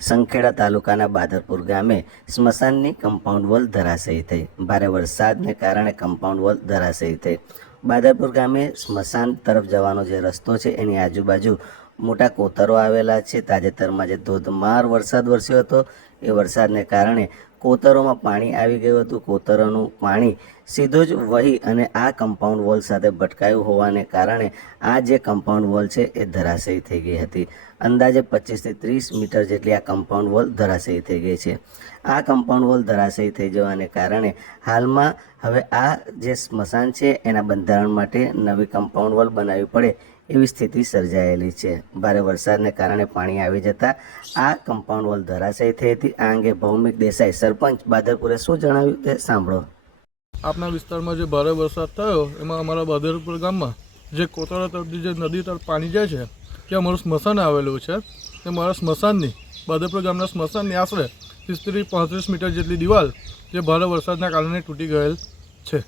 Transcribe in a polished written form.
સંખેડા તાલુકાના બાદરપુર ગામે સ્મશાનની compound wall ધરાશયી થઈ। ભારે વરસાદને કારણે કમ્પાઉન્ડ વોલ ધરાશયી થઈ। બાદરપુર ગામે સ્મશાન તરફ જવાનો જે રસ્તો છે એની આજુબાજુ મોટા કોતરો આવેલા છે। તાજેતરમાં જે ધોધમાર વરસાદ વરસ્યો હતો એ વરસાદને કારણે કોતરોમાં પાણી આવી ગયું હતું। કોતરોનું પાણી સીધું જ વહી અને આ કમ્પાઉન્ડ વોલ સાથે ભટકાયું હોવાને કારણે આ જે કમ્પાઉન્ડ વોલ છે એ ધરાશયી થઈ ગઈ હતી। અંદાજે 25 થી 30 મીટર જેટલી આ કમ્પાઉન્ડ વોલ ધરાશયી થઈ ગઈ છે। આ કમ્પાઉન્ડ વોલ ધરાશયી થઈ જવાને કારણે હાલમાં હવે આ જે સ્મશાન છે એના બંધારણ માટે નવી કમ્પાઉન્ડ વોલ બનાવવી પડે એવી સ્થિતિ સર્જાયેલી છે। ભારે વરસાદને કારણે પાણી આવી જતા આ કમ્પાઉન્ડ વોલ ધરાશયી થઈ હતી। આ અંગે ભૌમિક દેસાઈ સરપંચ બાદરપુરે શું જણાવ્યું તે સાંભળો। આપના વિસ્તારમાં જે ભારે વરસાદ થયો એમાં અમારા બાદરપુર ગામમાં જે કોતરા તરફથી જે નદી તરફ પાણી જાય છે ત્યાં અમારું સ્મશાન આવેલું છે। તે મારા સ્મશાનની બાદરપુર ગામના સ્મશાનની આશરે 30 થી 35 મીટર જેટલી દિવાલ જે ભારે વરસાદના કારણે તૂટી ગયેલ છે।